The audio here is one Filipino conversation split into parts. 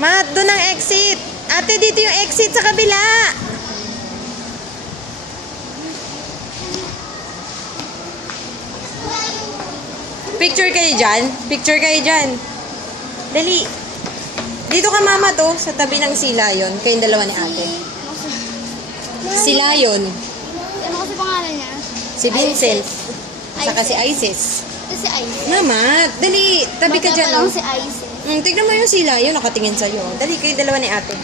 Mat, doon ang exit. Ate, dito yung exit sa kabila. Picture kayo dyan. Picture kayo dyan. Dali. Dito ka, mama, to. Sa tabi ng si Lion. Kayong dalawa ni ate. Si Lion. Ano kasi pangalan niya? Si Vincent. Saka si Isis. Ito si Isis. Mama, dali. Tabi ka dyan, lang oh. si Isis. Tignan mo yung si Lion. Nakatingin sa'yo. Dali, kayo dalawa ni ate.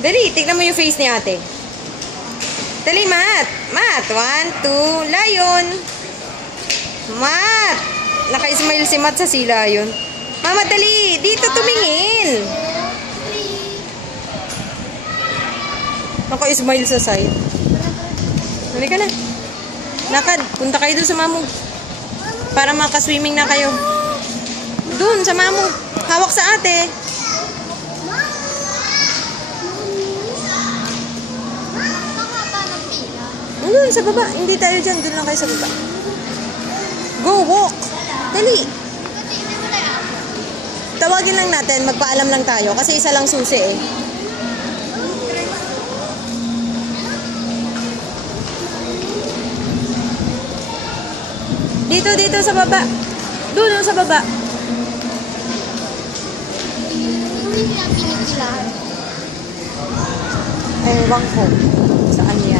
Dali, tignan mo yung face ni ate. Dali, Mat. Mat. 1, 2, Lion. Mat. Naka-smile si Mat sa si Lion. Mama, dali. Dito tumingin. Naka-smile sa side. Dali ka na. Lakad. Punta kayo doon sa mamo. Para makaswimming na kayo. Doon sa mamo. Hawak sa ate. Doon sa baba. Hindi tayo dyan. Doon lang kayo sa baba. Go, walk. Dali. Tawagin lang natin. Magpaalam lang tayo. Kasi isa lang susi eh. Dito sa baba. Doon sa baba. Ewan ko. Saan yan?